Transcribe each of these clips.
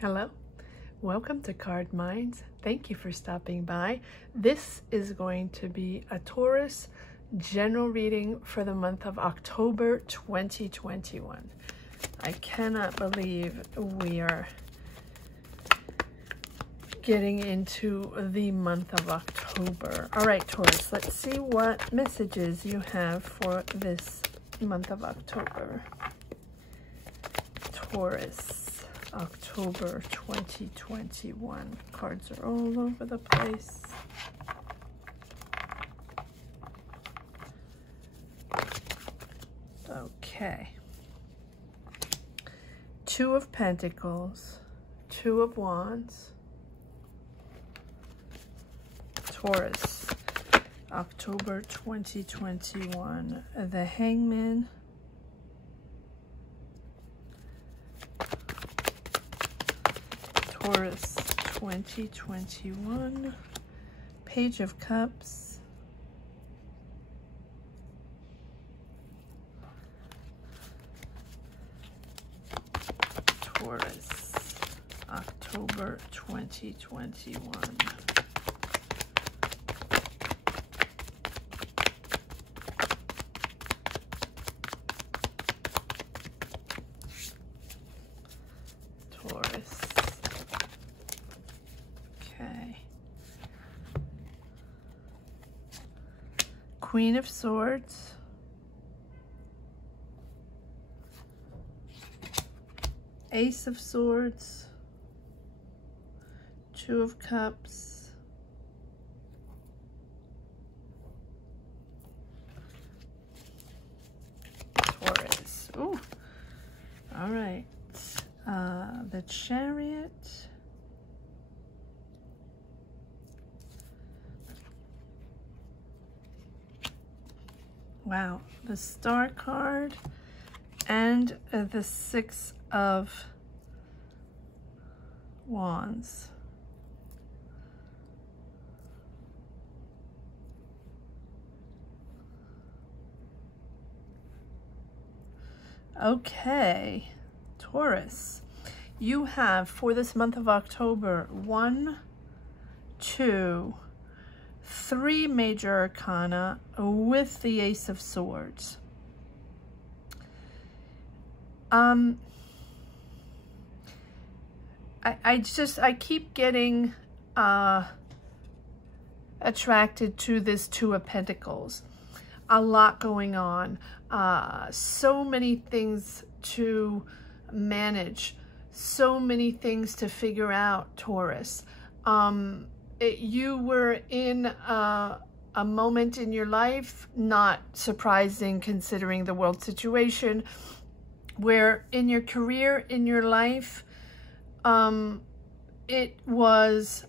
Hello, welcome to Card Minds. Thank you for stopping by. This is going to be a Taurus general reading for the month of October 2021. I cannot believe we are getting into the month of October. All right, Taurus, let's see what messages you have for this month of October. Taurus. October 2021. Cards are all over the place. Okay. Two of Pentacles, Two of Wands. Taurus, October 2021. The Hangman. Taurus 2021, Page of Cups, Taurus, October 2021. Taurus. Queen of Swords, Ace of Swords, Two of Cups, Taurus. Ooh, all right. The Chariot. Wow, the Star card and the Six of Wands. Okay, Taurus, you have for this month of October 1, 2, 3 major arcana with the Ace of Swords. I keep getting attracted to this Two of Pentacles. A lot going on. So many things to manage. So many things to figure out, Taurus. You were in a moment in your life, not surprising considering the world situation, where in your career, in your life, it was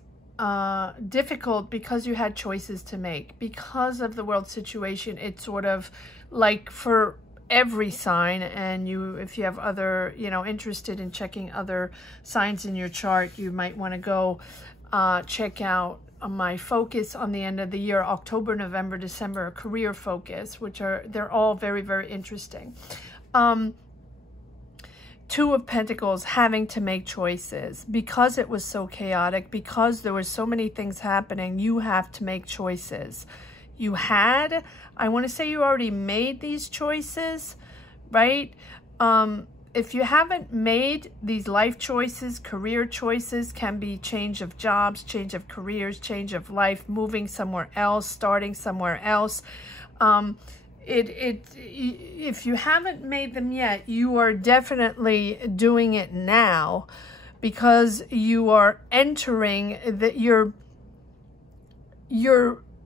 difficult because you had choices to make. Because of the world situation, it's sort of like for every sign, and if you have other, interested in checking other signs in your chart, you might want to go check out my focus on the end of the year, October, November, December, career focus, they're all very, very interesting. Two of Pentacles, having to make choices. Because it was so chaotic, because there were so many things happening, you have to make choices. I want to say you already made these choices, right? If you haven't made these life choices, career choices, can be change of jobs, change of careers, change of life, moving somewhere else, starting somewhere else. If you haven't made them yet, you are definitely doing it now, because you are entering that you're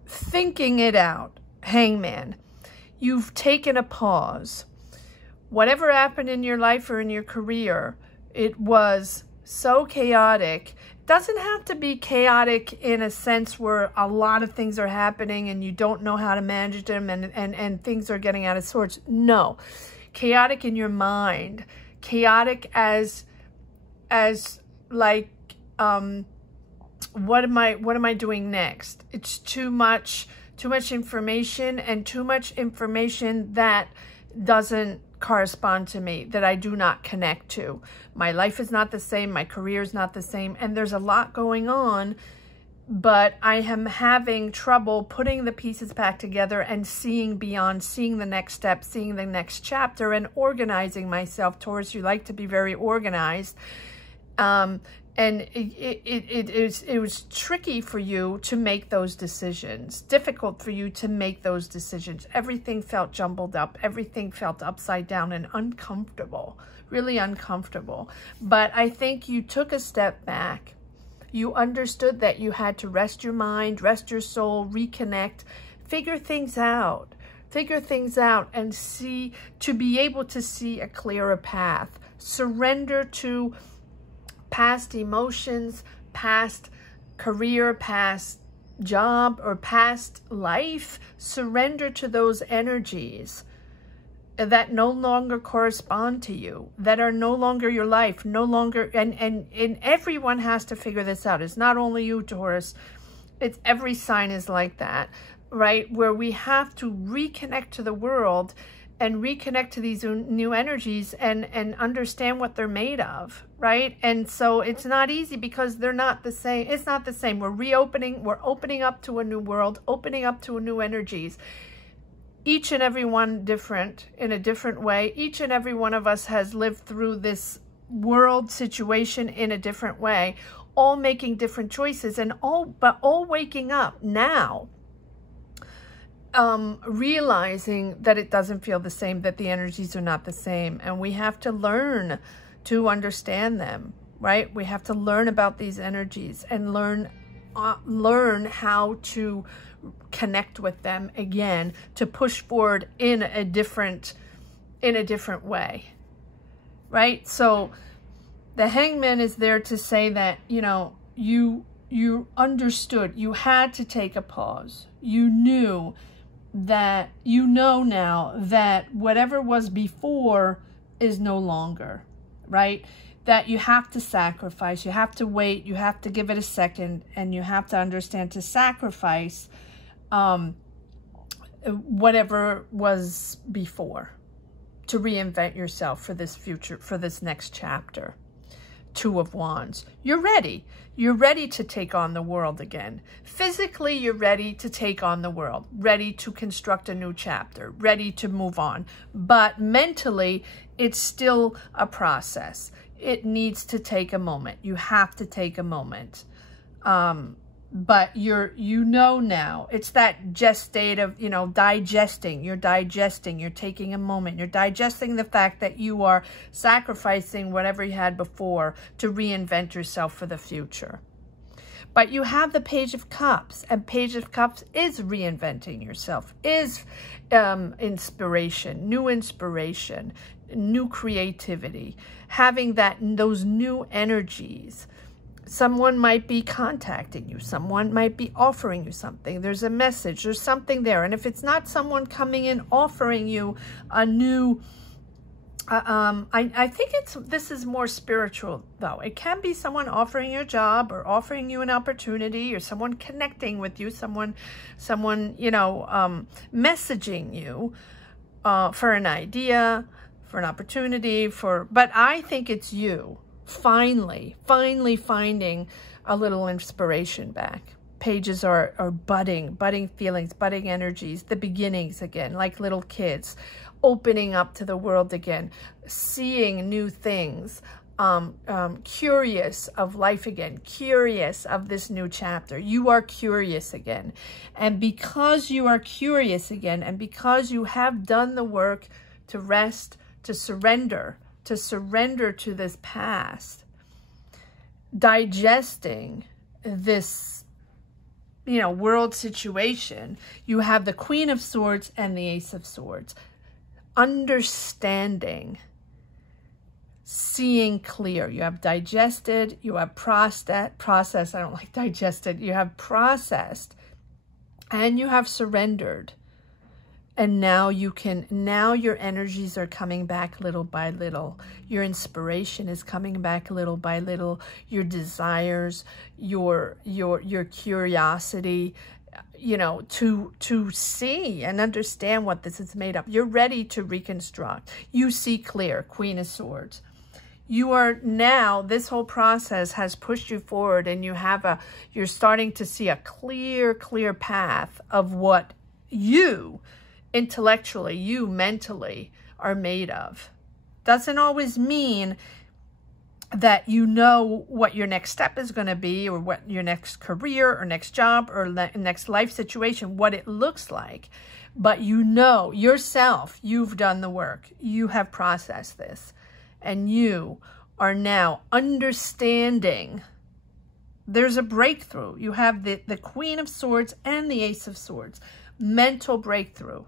thinking it out. Hangman. You've taken a pause. Whatever happened in your life or in your career, it was so chaotic. It doesn't have to be chaotic in a sense where a lot of things are happening and you don't know how to manage them and things are getting out of sorts. No. Chaotic in your mind. Chaotic as like, what am I doing next? It's too much information, and too much information that doesn't correspond to me, that I do not connect to. My life is not the same. My career is not the same. And there's a lot going on, but I am having trouble putting the pieces back together and seeing beyond, seeing the next step, seeing the next chapter, and organizing myself. Taurus, you like to be very organized. And it was tricky for you to make those decisions, difficult for you to make those decisions. Everything felt jumbled up. Everything felt upside down and uncomfortable, really uncomfortable. But I think you took a step back. You understood that you had to rest your mind, rest your soul, reconnect, figure things out and see, to be able to see a clearer path. Surrender to past emotions, past career, past job, or past life. Surrender to those energies that no longer correspond to you, that are no longer your life, no longer, and everyone has to figure this out. It's not only you, Taurus. It's every sign is like that, right? Where we have to reconnect to the world and reconnect to these new energies and understand what they're made of, right? And so it's not easy because they're not the same. It's not the same. We're reopening, we're opening up to a new world, opening up to new energies. Each and every one different, in a different way. Each and every one of us has lived through this world situation in a different way, all making different choices, and all waking up now, realizing that it doesn't feel the same, that the energies are not the same, and we have to learn to understand them, right? We have to learn about these energies and learn how to connect with them again, to push forward in a different way, right? So the Hangman is there to say that, you know, you understood, you had to take a pause. You knew that, you know now that whatever was before is no longer, right? That you have to sacrifice, you have to wait, you have to give it a second, and you have to understand to sacrifice whatever was before, to reinvent yourself for this future, for this next chapter. Two of Wands. You're ready. You're ready to take on the world again. Physically, you're ready to take on the world, ready to construct a new chapter, ready to move on. But mentally, it's still a process. It needs to take a moment. You have to take a moment. But you know now, it's that gestative, you know, digesting. You're digesting. You're taking a moment. You're digesting the fact that you are sacrificing whatever you had before to reinvent yourself for the future. But you have the Page of Cups, and Page of Cups is reinventing yourself, is inspiration, new creativity, having those new energies. Someone might be contacting you. Someone might be offering you something. There's a message. There's something there. And if it's not someone coming in offering you a new, I think this is more spiritual, though. It can be someone offering you a job or offering you an opportunity, or someone connecting with you, someone you know, messaging you for an idea, for an opportunity, but I think it's you. Finally finding a little inspiration back. Pages are budding feelings, budding energies, the beginnings again, like little kids, opening up to the world again, seeing new things, curious of life again, curious of this new chapter. You are curious again. And because you are curious again, and because you have done the work to rest, to surrender to this past, digesting this, you know, world situation, you have the Queen of Swords and the Ace of Swords. Understanding, seeing clear. You have digested, you have processed, I don't like digested, you have processed, and you have surrendered. And now your energies are coming back little by little. Your inspiration is coming back little by little. Your desires, your curiosity, you know, to see and understand what this is made of. You're ready to reconstruct. You see clear, Queen of Swords. You are now, this whole process has pushed you forward, and you're starting to see a clear path of what you intellectually, you mentally are made of. Doesn't always mean that you know what your next step is going to be, or what your next career or next job or next life situation, what it looks like. But you know yourself, you've done the work. You have processed this. And you are now understanding. There's a breakthrough. You have the Queen of Swords and the Ace of Swords. Mental breakthrough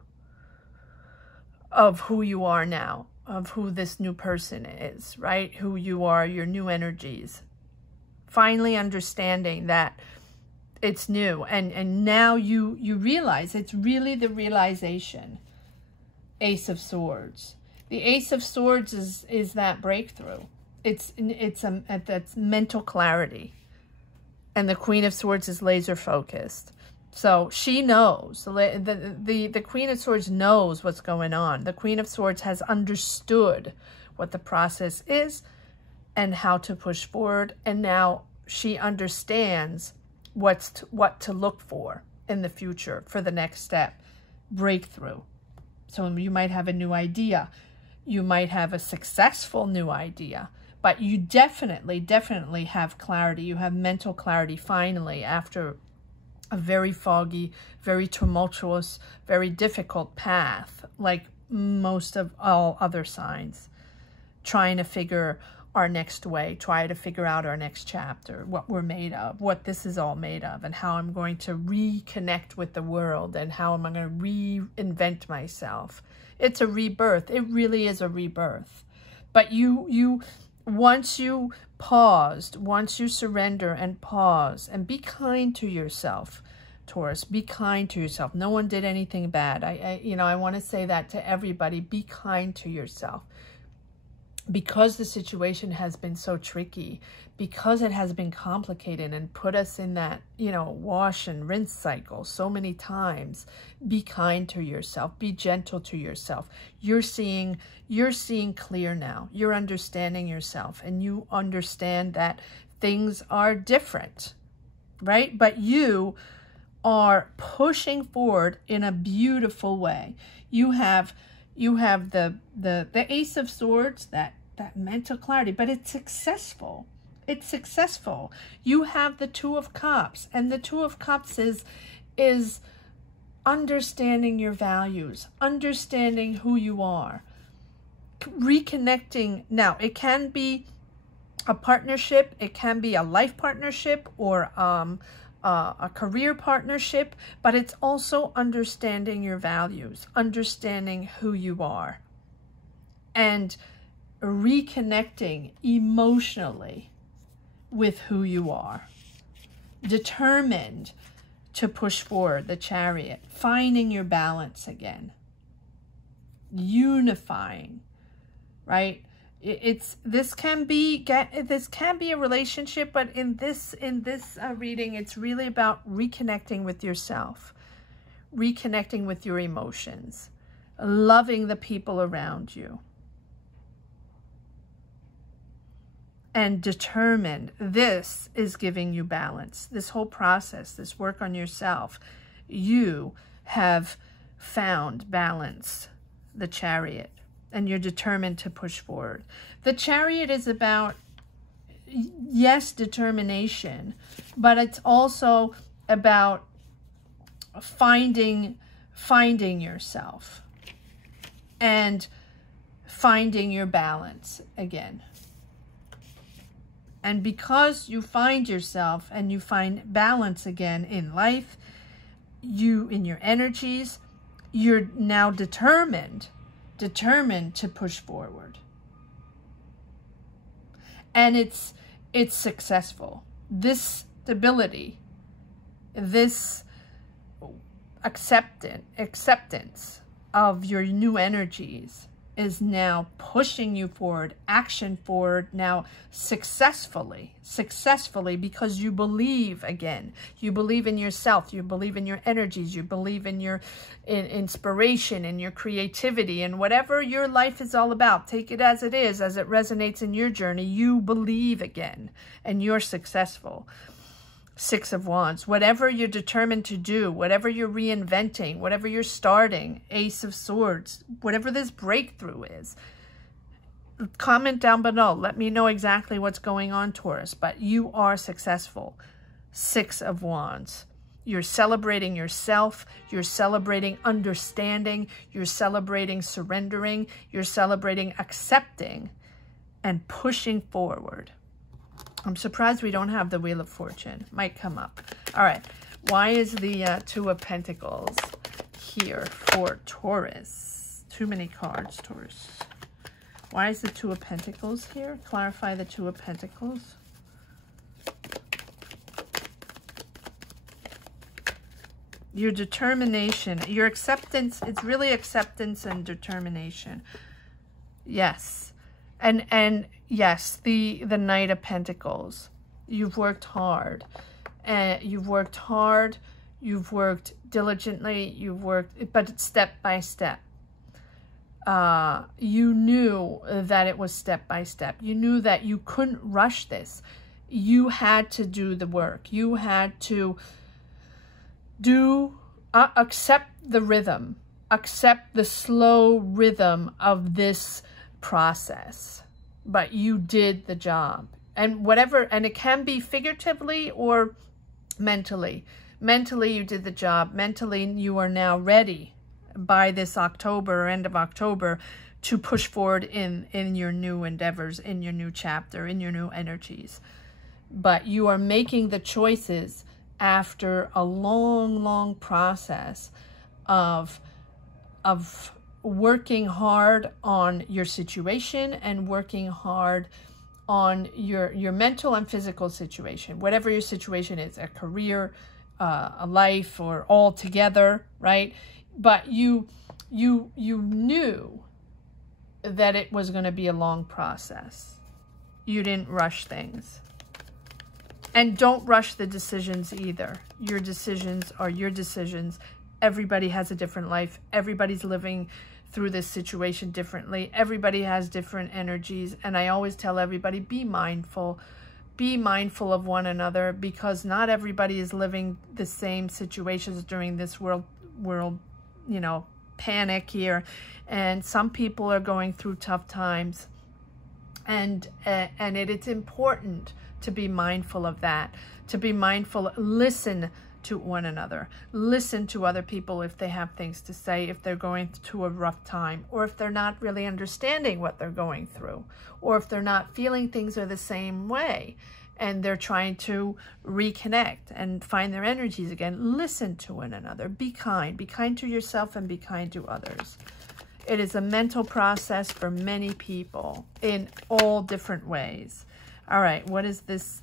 of who you are now, of who this new person is, right? Who you are, your new energies. Finally understanding that it's new. And now you realize it's really the realization. Ace of Swords. The Ace of Swords is that breakthrough. That's mental clarity. And the Queen of Swords is laser focused. So she knows. The Queen of Swords knows what's going on. The Queen of Swords has understood what the process is and how to push forward. And now she understands what to look for in the future for the next step. Breakthrough. So you might have a new idea. You might have a successful new idea, but you definitely have clarity. You have mental clarity finally after a very foggy, very tumultuous, very difficult path, like most of all other signs. Trying to figure our next way, try to figure out our next chapter, what we're made of, what this is all made of, and how I'm going to reconnect with the world, and how am I going to reinvent myself. It's a rebirth. It really is a rebirth. But once you paused, once you surrender and pause and be kind to yourself, Taurus, be kind to yourself. No one did anything bad. I want to say that to everybody. Be kind to yourself. Because the situation has been so tricky, because it has been complicated and put us in that, wash and rinse cycle so many times, be kind to yourself, be gentle to yourself. You're seeing clear now. You're understanding yourself, and you understand that things are different, right? But you are pushing forward in a beautiful way. You have the Ace of Swords, that mental clarity, but it's successful. It's successful. You have the Two of Cups, and the Two of Cups is understanding your values, understanding who you are, reconnecting. Now, it can be a partnership, it can be a life partnership, or a career partnership, but it's also understanding your values, understanding who you are, and reconnecting emotionally with who you are. Determined to push forward, the Chariot, finding your balance again, unifying, right? This can be a relationship, but in this reading, it's really about reconnecting with yourself, reconnecting with your emotions, loving the people around you, and determined. This is giving you balance. This whole process, this work on yourself, you have found balance, the Chariot. And you're determined to push forward. The Chariot is about, yes, determination, but it's also about finding yourself and finding your balance again. And because you find yourself and you find balance again in life, in your energies, you're now determined to push forward. And it's successful. This stability, this acceptance of your new energies is now pushing you forward, action forward now successfully, because you believe again. You believe in yourself, you believe in your energies, you believe in your inspiration, in your creativity, and whatever your life is all about. Take it as it is, as it resonates in your journey. You believe again, and you're successful. Six of Wands, whatever you're determined to do, whatever you're reinventing, whatever you're starting, Ace of Swords, whatever this breakthrough is, comment down below. Let me know exactly what's going on, Taurus, but you are successful. Six of Wands. You're celebrating yourself. You're celebrating understanding. You're celebrating surrendering. You're celebrating accepting and pushing forward. I'm surprised we don't have the Wheel of Fortune. Might come up. All right. Why is the Two of Pentacles here for Taurus? Too many cards, Taurus. Why is the Two of Pentacles here? Clarify the Two of Pentacles. Your determination, your acceptance, it's really acceptance and determination. Yes. And yes, the Knight of Pentacles. You've worked hard. You've worked diligently, but it's step by step. You knew that it was step by step. You knew that you couldn't rush this. You had to do the work. You had to accept the rhythm, accept the slow rhythm of this process, but you did the job. And whatever, and it can be figuratively or mentally. Mentally, you did the job. Mentally, you are now ready by this October or end of October to push forward in your new endeavors, in your new chapter, in your new energies. But you are making the choices after a long, long process of working hard on your situation and working hard on your mental and physical situation, whatever your situation is, a career, a life, or all together, right? But you knew that it was going to be a long process. You didn't rush things. And don't rush the decisions either. Your decisions are your decisions. Everybody has a different life. Everybody's living through this situation differently. Everybody has different energies. And I always tell everybody, be mindful. Be mindful of one another, because not everybody is living the same situations during this world, you know, panic here. And some people are going through tough times. And it's important to be mindful of that, to be mindful, listen to one another, listen to other people if they have things to say, if they're going through a rough time, or if they're not really understanding what they're going through, or if they're not feeling things are the same way and they're trying to reconnect and find their energies again. Listen to one another. Be kind to yourself and be kind to others. It is a mental process for many people in all different ways. All right, what is this?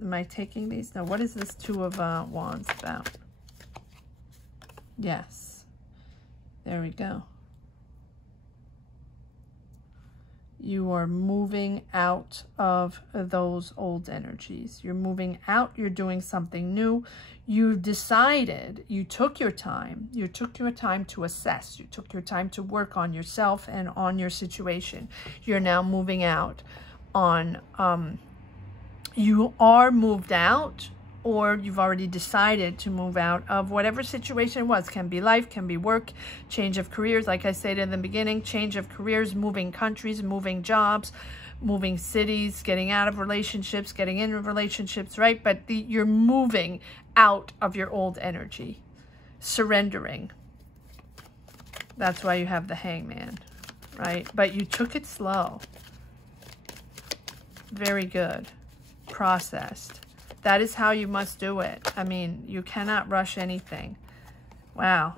Am I taking these? No, what is this Two of Wands about? Yes, there we go. You are moving out of those old energies. You're moving out. You're doing something new. You decided, you took your time. You took your time to assess. You took your time to work on yourself and on your situation. You're now moving out on, you are moved out, or you've already decided to move out of whatever situation it was. Can be life, can be work, change of careers. Like I said in the beginning, change of careers, moving countries, moving jobs, moving cities, getting out of relationships, getting into relationships, right? But you're moving out of your old energy, surrendering. That's why you have the Hangman, right? But you took it slow. Very good. Processed. That is how you must do it. I mean, you cannot rush anything. Wow.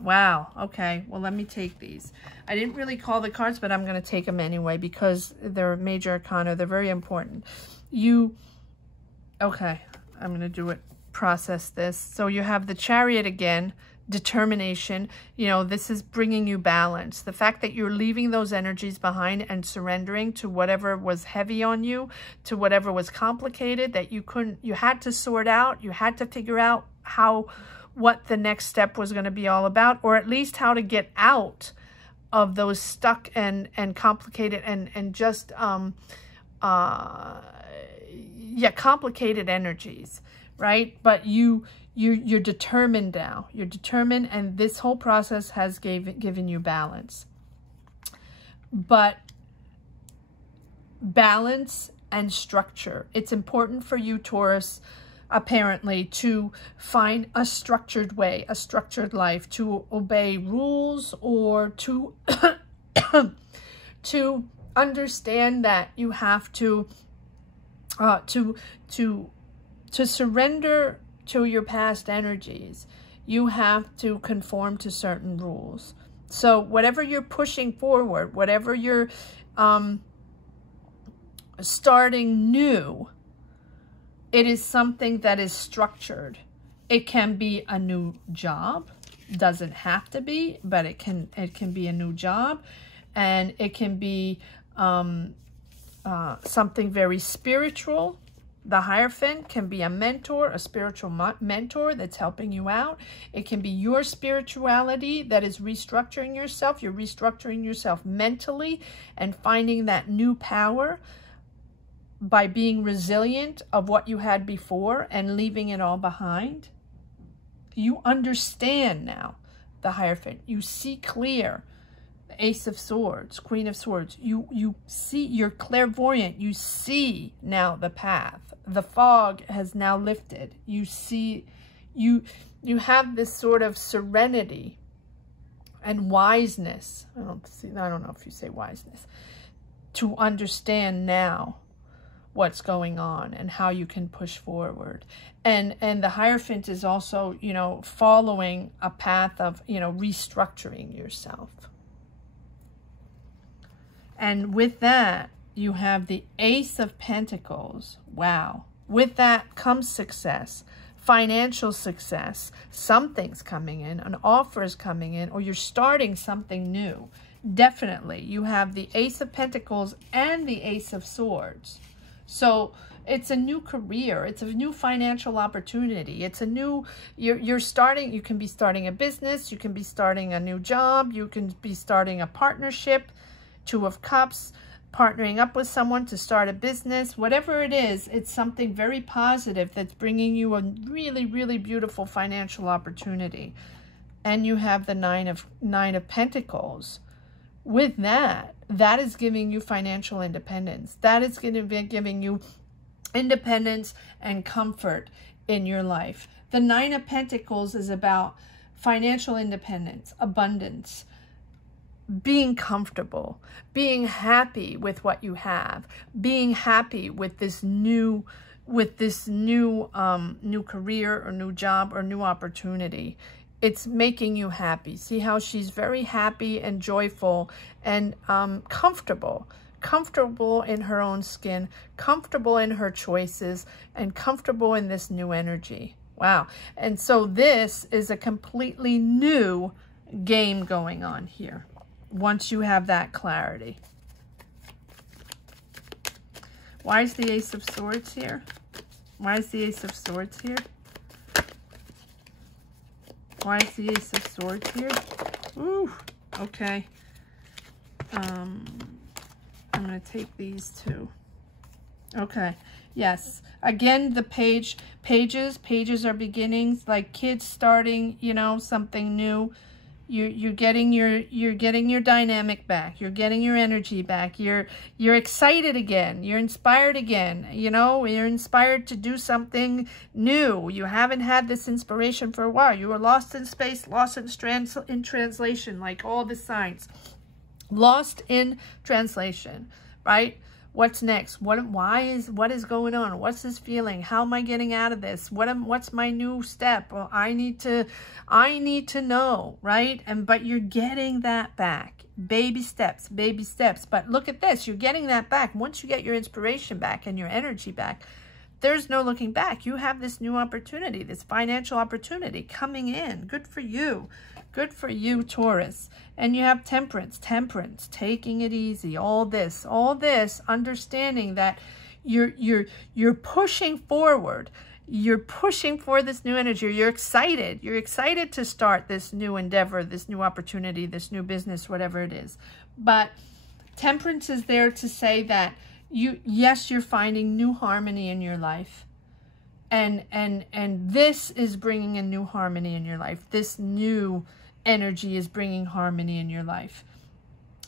Wow. Okay. Well, let me take these. I didn't really call the cards, but I'm going to take them anyway because they're major arcana. They're very important. Okay. I'm going to do it. Process this. So you have the Chariot again. determination. You know, this is bringing you balance. The fact that you're leaving those energies behind and surrendering to whatever was heavy on you, to whatever was complicated that you had to sort out. You had to figure out what the next step was going to be all about, or at least how to get out of those stuck and complicated and just complicated energies, right? But you're determined now. You're determined, and this whole process has given you balance. But balance and structure. It's important for you, Taurus, apparently, to find a structured way, a structured life, to obey rules, or to to understand that you have to surrender to your past energies. You have to conform to certain rules. So whatever you're pushing forward, whatever you're starting new, it is something that is structured. It can be a new job. Doesn't have to be, but it can be a new job, and it can be something very spiritual. The Hierophant can be a mentor, a spiritual mentor that's helping you out. It can be your spirituality that is restructuring yourself. You're restructuring yourself mentally and finding that new power by being resilient of what you had before and leaving it all behind. You understand now the Hierophant. You see clear. The Ace of Swords, Queen of Swords. You see, you're clairvoyant. You see now the path. The fog has now lifted. You see, you have this sort of serenity and wiseness. I don't know if you say wiseness, to understand now what's going on and how you can push forward. And the Hierophant is also, you know, following a path of, you know, restructuring yourself. And with that, you have the Ace of Pentacles. Wow. With that comes success, financial success. Something's coming in, an offer is coming in, or you're starting something new. Definitely. You have the Ace of Pentacles and the Ace of Swords. So it's a new career. It's a new financial opportunity. It's a new, you're starting, you can be starting a business. You can be starting a new job. You can be starting a partnership. Two of Cups, partnering up with someone to start a business. Whatever it is, it's something very positive that's bringing you a really, really beautiful financial opportunity. And you have the Nine of Pentacles. With that, that is giving you financial independence. That is going to be giving you independence and comfort in your life. The Nine of Pentacles is about financial independence, abundance, being comfortable, being happy with what you have, being happy with this new new career or new job or new opportunity. It's making you happy. See how she's very happy and joyful and comfortable in her own skin, comfortable in her choices, and comfortable in this new energy. Wow. And so this is a completely new game going on here once you have that clarity. Why is the Ace of Swords here? Why is the Ace of Swords here? Why is the Ace of Swords here? Ooh, okay. I'm going to take these two. Okay, yes. Again, the pages are beginnings, like kids starting, you know, something new. You're getting your dynamic back. You're getting your energy back. You're excited again. You're inspired again. You know, you're inspired to do something new. You haven't had this inspiration for a while. You were lost in space, lost in translation, like all the signs. Lost in translation, right? What's next? What is going on? What's this feeling? How am I getting out of this? What's my new step? Well, I need to know, right? But you're getting that back. Baby steps, baby steps. But look at this. You're getting that back. Once you get your inspiration back and your energy back, There's no looking back. You have this new opportunity, this financial opportunity coming in. Good for you. Good for you, Taurus. And you have temperance, taking it easy. All this, understanding that you're pushing forward. You're pushing for this new energy. You're excited. You're excited to start this new endeavor, this new opportunity, this new business, whatever it is. But temperance is there to say that yes, you're finding new harmony in your life. And this is bringing a new harmony in your life. This new energy is bringing harmony in your life.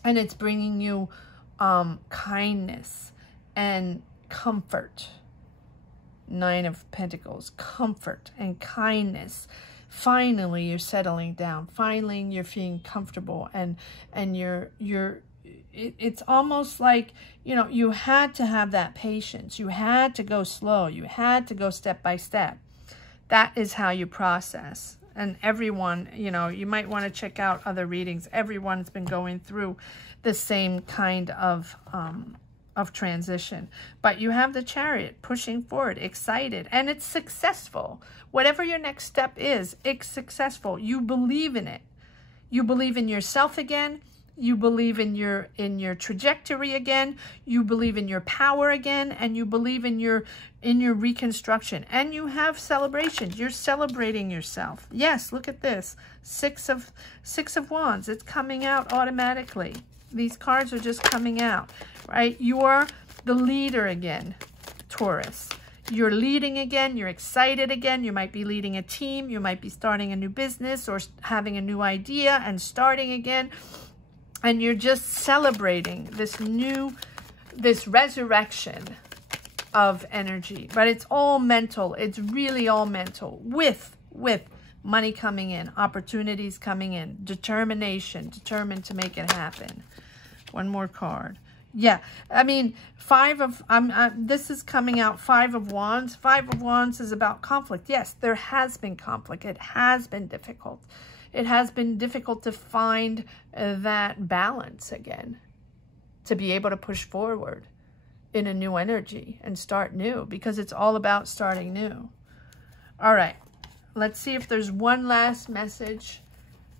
And it's bringing you kindness and comfort. 9 of Pentacles, comfort and kindness. Finally, you're settling down. Finally, you're feeling comfortable, and it's almost like, you know, you had to have that patience. You had to go slow. You had to go step by step. That is how you process. And everyone, you know, you might want to check out other readings. Everyone's been going through the same kind of transition. But you have the Chariot pushing forward, excited, and it's successful. Whatever your next step is, it's successful. You believe in it. You believe in yourself again. You believe in your trajectory again. You believe in your power again, and you believe in your reconstruction. And you have celebrations. You're celebrating yourself. Yes, look at this. Six of Wands. It's coming out automatically. These cards are just coming out, right? You are the leader again, Taurus. You're leading again. You're excited again. You might be leading a team. You might be starting a new business or having a new idea and starting again. And you're just celebrating this resurrection of energy. But it's all mental. It's really all mental with money coming in, opportunities coming in, determined to make it happen. One more card. Yeah, I mean, this is coming out 5 of Wands. 5 of Wands is about conflict. Yes, there has been conflict. It has been difficult. It has been difficult to find that balance again, to be able to push forward in a new energy and start new, because it's all about starting new. All right, let's see if there's one last message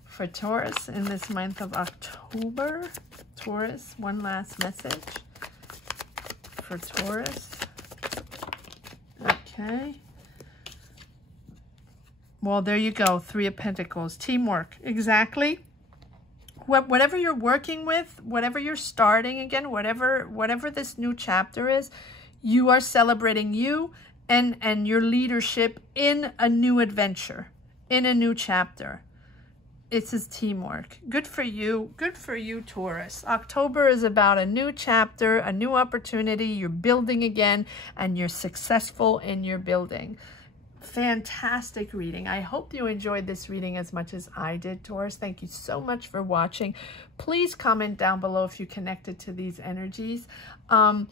for Taurus in this month of October. Taurus, one last message for Taurus. Okay. Well, there you go. 3 of Pentacles. Teamwork. Exactly. Whatever you're working with, whatever you're starting again, whatever this new chapter is, you are celebrating you and your leadership in a new adventure, in a new chapter. It's his teamwork. Good for you. Good for you, Taurus. October is about a new chapter, a new opportunity. You're building again, and you're successful in your building. Fantastic reading. I hope you enjoyed this reading as much as I did, Taurus. Thank you so much for watching. Please comment down below if you connected to these energies. And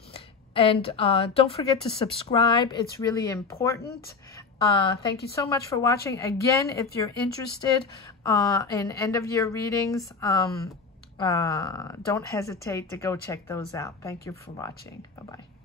don't forget to subscribe. It's really important. Thank you so much for watching. Again, if you're interested in end-of-year readings, don't hesitate to go check those out. Thank you for watching. Bye-bye.